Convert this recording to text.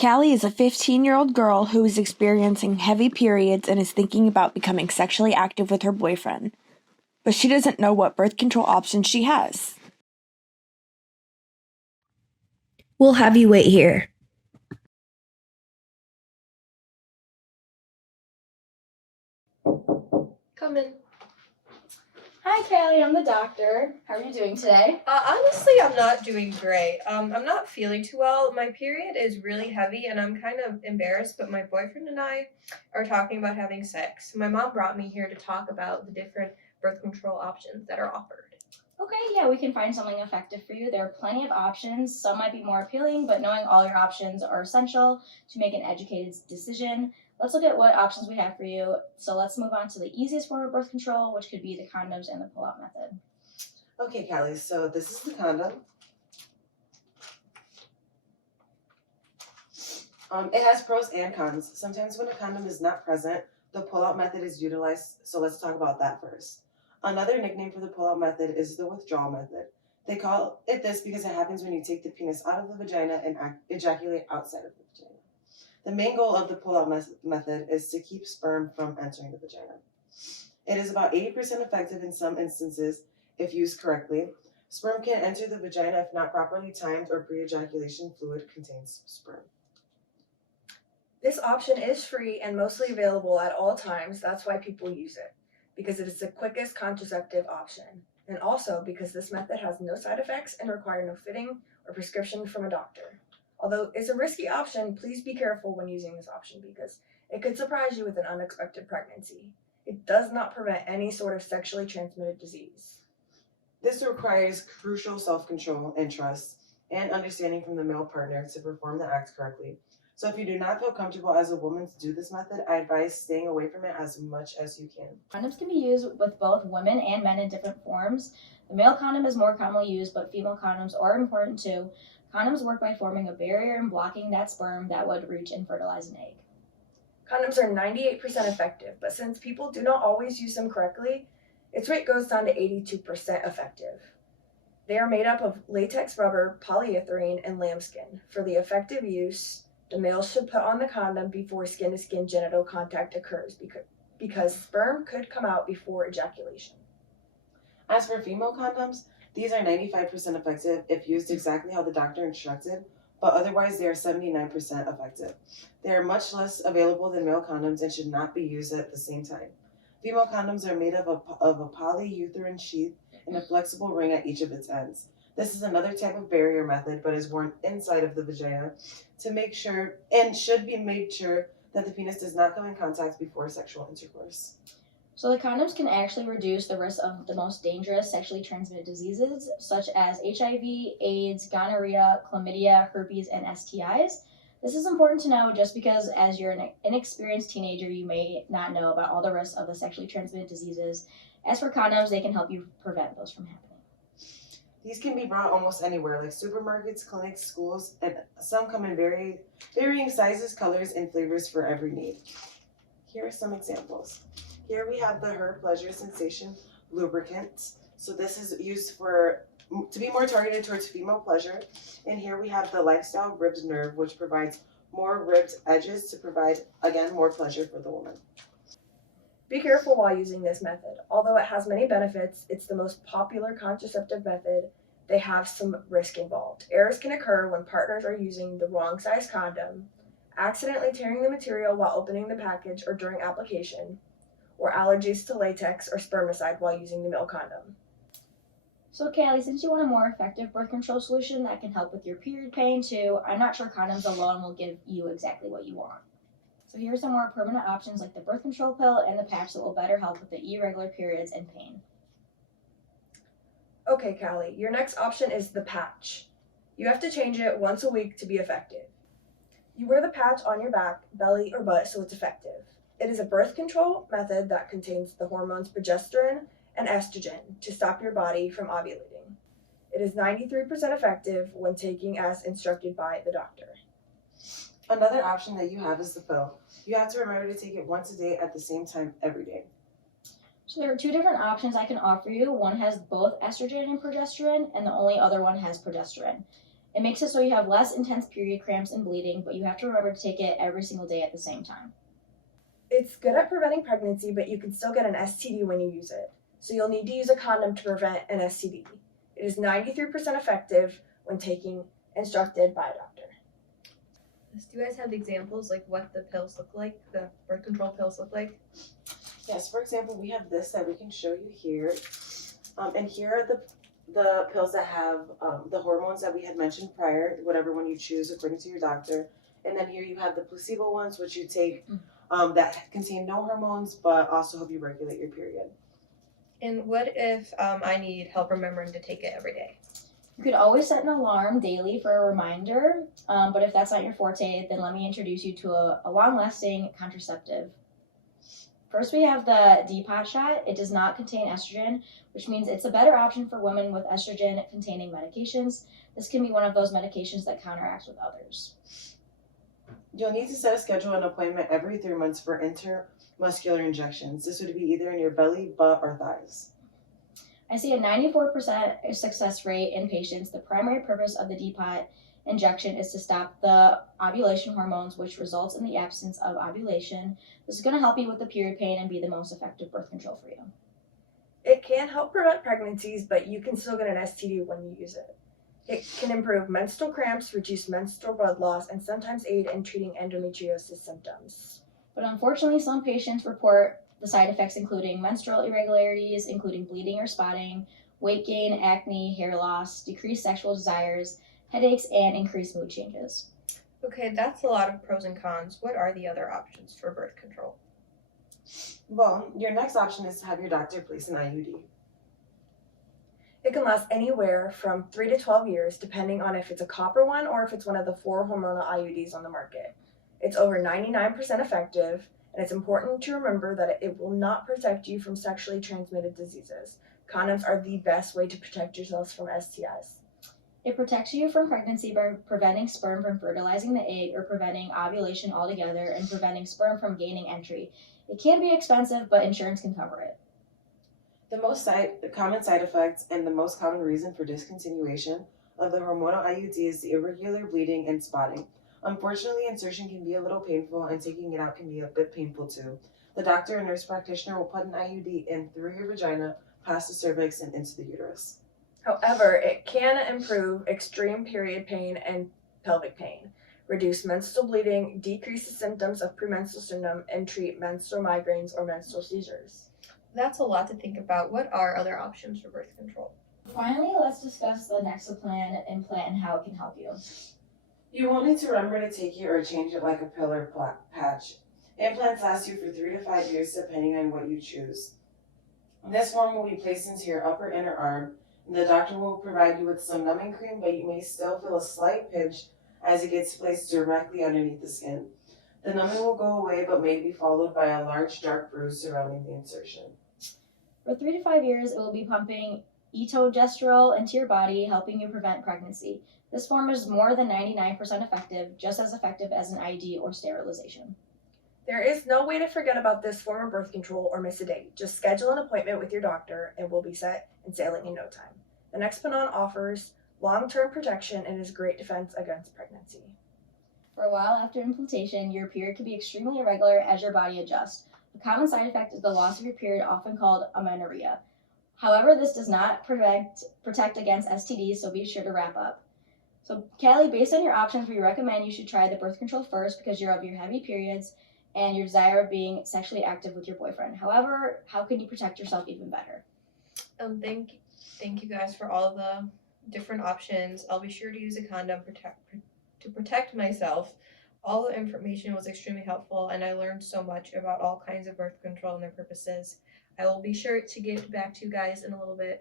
Callie is a 15-year-old girl who is experiencing heavy periods and is thinking about becoming sexually active with her boyfriend. But she doesn't know what birth control options she has. We'll have you wait here. Come in. Hi, Callie. I'm the doctor. How are you doing today? Honestly, I'm not doing great. I'm not feeling too well. My period is really heavy and I'm kind of embarrassed, but my boyfriend and I are talking about having sex. My mom brought me here to talk about the different birth control options that are offered. Okay, yeah, we can find something effective for you. There are plenty of options. Some might be more appealing, but knowing all your options are essential to make an educated decision. Let's look at what options we have for you. So let's move on to the easiest form of birth control, which could be the condoms and the pull-out method. Okay, Callie, so this is the condom. It has pros and cons. Sometimes when a condom is not present, the pull-out method is utilized, so let's talk about that first. Another nickname for the pull-out method is the withdrawal method. They call it this because it happens when you take the penis out of the vagina and ejaculate outside of the vagina. The main goal of the pull-out method is to keep sperm from entering the vagina. It is about 80% effective in some instances if used correctly. Sperm can enter the vagina if not properly timed or pre-ejaculation fluid contains sperm. This option is free and mostly available at all times. That's why people use it, because it is the quickest contraceptive option. And also because this method has no side effects and require no fitting or prescription from a doctor. Although it's a risky option, please be careful when using this option because it could surprise you with an unexpected pregnancy. It does not prevent any sort of sexually transmitted disease. This requires crucial self-control and trust and understanding from the male partner to perform the act correctly. So if you do not feel comfortable as a woman to do this method, I advise staying away from it as much as you can. Condoms can be used with both women and men in different forms. The male condom is more commonly used, but female condoms are important too. Condoms work by forming a barrier and blocking that sperm that would reach and fertilize an egg. Condoms are 98% effective, but since people do not always use them correctly, its rate goes down to 82% effective. They are made up of latex rubber, polyethylene, and lambskin. For the effective use, the male should put on the condom before skin-to-skin genital contact occurs because sperm could come out before ejaculation. As for female condoms, these are 95% effective if used exactly how the doctor instructed, but otherwise they are 79% effective. They are much less available than male condoms and should not be used at the same time. Female condoms are made of a polyurethane sheath and a flexible ring at each of its ends. This is another type of barrier method, but is worn inside of the vagina to make sure and should be made sure that the penis does not come in contact before sexual intercourse. So the condoms can actually reduce the risk of the most dangerous sexually transmitted diseases such as HIV, AIDS, gonorrhea, chlamydia, herpes, and STIs. This is important to know just because as you're an inexperienced teenager, you may not know about all the risks of the sexually transmitted diseases. As for condoms, they can help you prevent those from happening. These can be brought almost anywhere, like supermarkets, clinics, schools, and some come in varying sizes, colors, and flavors for every need. Here are some examples. Here we have the Her Pleasure Sensation lubricant. So this is used to be more targeted towards female pleasure. And here we have the Lifestyle Ribbed Nerve, which provides more ribbed edges to provide, again, more pleasure for the woman. Be careful while using this method. Although it has many benefits, it's the most popular contraceptive method. They have some risk involved. Errors can occur when partners are using the wrong size condom, accidentally tearing the material while opening the package or during application, or allergies to latex or spermicide while using the male condom. So Callie, since you want a more effective birth control solution that can help with your period pain too, I'm not sure condoms alone will give you exactly what you want. So here are some more permanent options like the birth control pill and the patch that will better help with the irregular periods and pain. Okay, Callie, your next option is the patch. You have to change it once a week to be effective. You wear the patch on your back, belly, or butt so it's effective. It is a birth control method that contains the hormones progesterone and estrogen to stop your body from ovulating. It is 93% effective when taken as instructed by the doctor. Another option that you have is the pill. You have to remember to take it once a day at the same time every day. So there are two different options I can offer you. One has both estrogen and progesterone, and the only other one has progesterone. It makes it so you have less intense period cramps and bleeding, but you have to remember to take it every single day at the same time. It's good at preventing pregnancy, but you can still get an STD when you use it. So you'll need to use a condom to prevent an STD. It is 93% effective when instructed by a doctor. Do you guys have examples, like what the pills look like, the birth control pills look like? Yes, for example, we have this that we can show you here. And here are the pills that have the hormones that we had mentioned prior, whatever one you choose according to your doctor. And then here you have the placebo ones, which you take that contain no hormones, but also help you regulate your period. And what if I need help remembering to take it every day? You could always set an alarm daily for a reminder, but if that's not your forte, then let me introduce you to a long-lasting contraceptive. First, we have the Depot shot. It does not contain estrogen, which means it's a better option for women with estrogen-containing medications. This can be one of those medications that counteracts with others. You'll need to set a schedule and appointment every 3 months for intramuscular injections. This would be either in your belly, butt, or thighs. I see a 94% success rate in patients. The primary purpose of the Depot injection is to stop the ovulation hormones, which results in the absence of ovulation. This is going to help you with the period pain and be the most effective birth control for you. It can help prevent pregnancies, but you can still get an STD when you use it. It can improve menstrual cramps, reduce menstrual blood loss, and sometimes aid in treating endometriosis symptoms. But unfortunately, some patients report the side effects including menstrual irregularities, including bleeding or spotting, weight gain, acne, hair loss, decreased sexual desires, headaches, and increased mood changes. Okay, that's a lot of pros and cons. What are the other options for birth control? Well, your next option is to have your doctor place an IUD. It can last anywhere from 3 to 12 years, depending on if it's a copper one or if it's one of the 4 hormonal IUDs on the market. It's over 99% effective, and it's important to remember that it will not protect you from sexually transmitted diseases. Condoms are the best way to protect yourselves from STIs. It protects you from pregnancy by preventing sperm from fertilizing the egg or preventing ovulation altogether and preventing sperm from gaining entry. It can be expensive, but insurance can cover it. The most common side effects and the most common reason for discontinuation of the hormonal IUD is the irregular bleeding and spotting. Unfortunately, insertion can be a little painful and taking it out can be a bit painful too. The doctor or nurse practitioner will put an IUD in through your vagina, past the cervix, and into the uterus. However, it can improve extreme period pain and pelvic pain, reduce menstrual bleeding, decrease the symptoms of premenstrual syndrome, and treat menstrual migraines or menstrual seizures. That's a lot to think about. What are other options for birth control? Finally, let's discuss the Nexaplan implant and how it can help you. You won't need to remember to take it or change it like a pill or patch. Implants last you for 3 to 5 years depending on what you choose. This form will be placed into your upper inner arm, and the doctor will provide you with some numbing cream, but you may still feel a slight pinch as it gets placed directly underneath the skin. The numbing will go away, but may be followed by a large dark bruise surrounding the insertion. For 3 to 5 years, it will be pumping etogestrel into your body, helping you prevent pregnancy. This form is more than 99% effective, just as effective as an IUD or sterilization. There is no way to forget about this form of birth control or miss a date. Just schedule an appointment with your doctor and we'll be set and sailing in no time. The Nexplanon offers long-term protection and is a great defense against pregnancy. For a while after implantation, your period can be extremely irregular as your body adjusts. A common side effect is the loss of your period, often called amenorrhea. However, this does not protect against STDs, so be sure to wrap up. So, Callie, based on your options, we recommend you should try the birth control first because you're of your heavy periods and your desire of being sexually active with your boyfriend. However, how can you protect yourself even better? Thank you guys for all the different options. I'll be sure to use a condom to protect myself. All the information was extremely helpful, and I learned so much about all kinds of birth control and their purposes. I will be sure to get back to you guys in a little bit